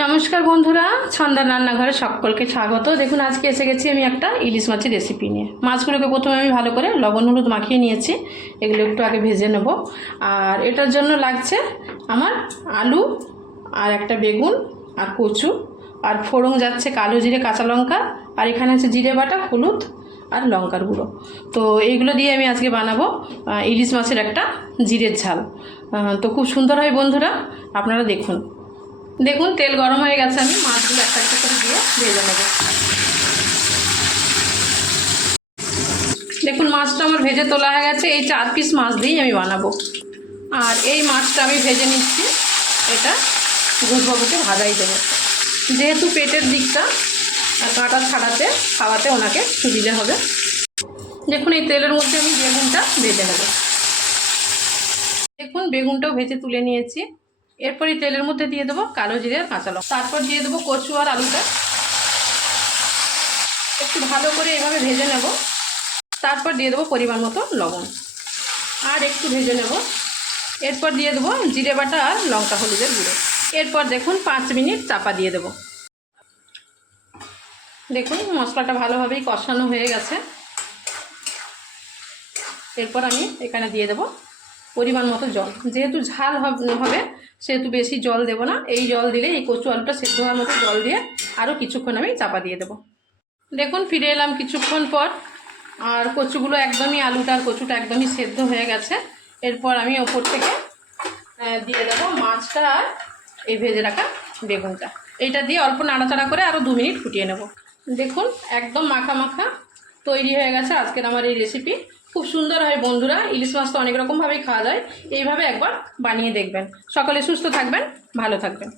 নমস্কার বন্ধুরা, ছন্দার রান্নাঘরে সকলকে স্বাগত। দেখুন, আজকে এসে গেছি আমি একটা ইলিশ মাছের রেসিপি নিয়ে। মাছগুলোকে প্রথমে আমি ভালো করে লবণ হলুদ মাখিয়ে নিয়েছি, এগুলো একটু আগে ভেজে নেব। আর এটার জন্য লাগছে আমার আলু আর একটা বেগুন আর কচু আর ফোড়ন যাচ্ছে কালো জিরে কাঁচা লঙ্কা, আর এখানে আছে জিরে বাটা, হলুদ আর লঙ্কার গুঁড়ো। তো এইগুলো দিয়ে আমি আজকে বানাবো ইলিশ মাছের একটা জিরের ঝাল। তো খুব সুন্দর হয় বন্ধুরা, আপনারা দেখুন। দেখুন, তেল গরম হয়ে গেছে, আমি মাছগুলো একটা একটা করে দিয়ে ভেজে নেব। দেখুন, মাছটা আমার ভেজে তোলা হয়ে গেছে। এই 4 পিস মাছ দিয়েই আমি বানাবো। আর এই মাছটা আমি ভেজে নিচ্ছি, এটা ঘুষবাবুকে ভাজাই দেবো, যেহেতু পেটের দিকটা কাঁটা ছাড়াতে খাওয়াতে ওনাকে সুবিধে হবে। দেখুন, এই তেলের মধ্যে আমি বেগুনটা ভেজে নেব। দেখুন, বেগুনটাও ভেজে তুলে নিয়েছি। এরপর এই তেলের মধ্যে দিয়ে দেবো কালো জিরে আর কাঁচা লঙ্কা, তারপর দিয়ে দেবো কচু আর আলুটা, একটু ভালো করে এভাবে ভেজে নেব। তারপর দিয়ে দেবো পরিমাণ মতো লবণ, আর একটু ভেজে নেব। এরপর দিয়ে দেবো জিরে বাটা আর লঙ্কা হলুদের গুঁড়ো। এরপর দেখুন 5 মিনিট চাপা দিয়ে দেবো। দেখুন, মশলাটা ভালোভাবেই কষানো হয়ে গেছে। এরপর আমি এখানে দিয়ে দেবো পরিমাণ মতো জল। যেহেতু ঝাল হবে সেহেতু বেশি জল দেব না। এই জল দিলে এই কচু আলুটা সেদ্ধ হওয়ার মতো জল দিয়ে আরও কিছুক্ষণ আমি চাপা দিয়ে দেবো। দেখুন, ফিরে এলাম কিছুক্ষণ পর, আর কচুগুলো একদমই, আলুটা আর কচুটা একদমই সেদ্ধ হয়ে গেছে। এরপর আমি ওপর থেকে দিয়ে দেবো মাছটা আর এই ভেজে রাখা বেগুনটা। এইটা দিয়ে অল্প নাড়াচাড়া করে আরও 2 মিনিট ফুটিয়ে নেব। দেখুন, একদম মাখা মাখা তৈরি হয়ে গেছে আজকের আমার এই রেসিপি। খুব সুন্দর হয় বন্ধুরা। ইলিশ মাছ তো অনেক রকমভাবেই খাওয়া যায়, এইভাবে একবার বানিয়ে দেখবেন। সকলে সুস্থ থাকবেন, ভালো থাকবেন।